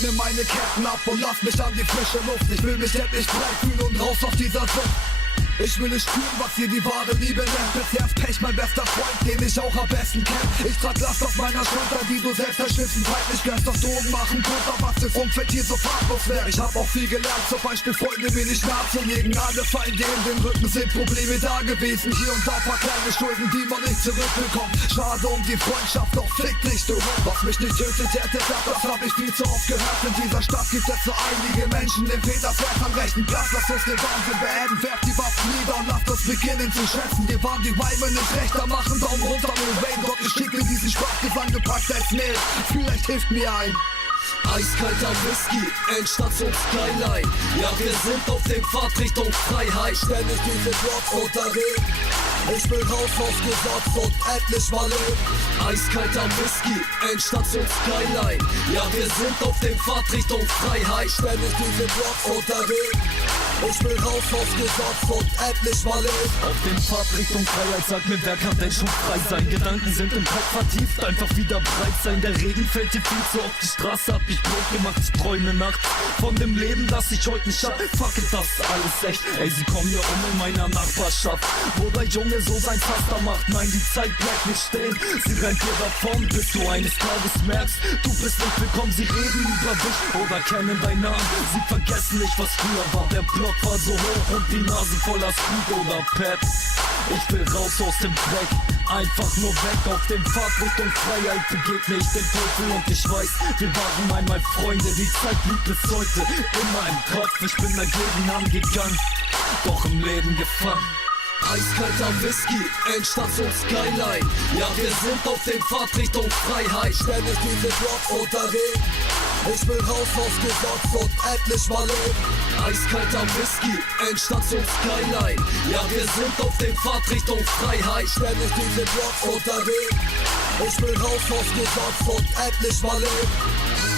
leg mir meine Ketten ab und lass mich an die frische Luft. Ich will mich endlich frei fühlen und raus aus dieser Sucht. Ich will nicht spüren, was ihr die wahre Liebe nennt. Bisher ist Pech mein bester Freund, den ich auch am besten kenn. Ich trag Last auf meiner Schulter, die du selbst erschliffen. Peinlich gönnst doch Drogen machen, Kunter, was das Umfeld hier so farblos wäre. Ich hab auch viel gelernt, zum Beispiel Freunde mir nicht nachzulegen. Alle fallen dir in den Rücken, sind Probleme da gewesen. Hier und da paar kleine Schulden, die man nicht zurückbekommt. Schade um die Freundschaft, doch fick dich du. Was mich nicht tötet, hätte das hab ich viel zu oft gehört. In dieser Stadt gibt es so einige Menschen, dem fehlt das Herz am rechten Platz. Lass uns den Wahnsinn beenden, werf die Waffen nieder und lasst uns beginnen zu schätzen. Wir waren die Weime nicht rechter, machen Daumen runter, Lil Wayne. Doch ich schick mir diesen Sprachgesang gepackt als Mail. Vielleicht hilft mir ein eiskalter Whisky, Endstation Skyline. Ja, wir sind auf dem Pfad Richtung Freiheit. Ständig diese Drops unter Regen. Ich will raus aus Gesetz und endlich mal leben. Eiskalter Whisky, Endstation Skyline. Ja, wir sind auf dem Pfad Richtung Freiheit. Ständig diese Drops unter Regen. Ich will raus aus Gesetz und endlich mal leben. Auf dem Pfad Richtung Freiheit, sag mir, wer kann denn schon frei sein? Gedanken sind im Kopf vertieft, einfach wieder breit sein. Der Regen fällt dir viel zu oft, die Straße hat mich Brot gemacht. Ich träume nachts von dem Leben, das ich heute nicht hab. Fuck it, das ist alles echt. Ey, sie kommen hier in meiner Nachbarschaft, wo der Junge so sein Taster macht. Nein, die Zeit bleibt nicht stehen, sie rennt dir davon, bis du eines Tages merkst, du bist nicht willkommen. Sie reden über dich oder kennen deinen Namen. Sie vergessen nicht, was früher war. Der Block war so hoch und die Nase voller Speed oder Pep. Ich will raus aus dem Dreck, einfach nur weg. Auf dem Pfad Richtung Freiheit begegne ich dem Teufel und ich weiß, wir waren einmal Freunde. Die Zeit blieb bis heute immer im Kopf. Ich bin dagegen angegangen, doch im Leben gefangen. Eiskalter Whisky, Endstation Skyline. Ja, wir sind auf dem Pfad Richtung Freiheit. Ständig diese Drops unter Regen. Ich will raus aus Gesetz und endlich mal leben. Eiskalter Whisky, Endstation Skyline. Ja, wir sind auf dem Pfad Richtung Freiheit. Ständig diese Drops unter Regen. Ich will raus aus Gesetz und endlich mal leben.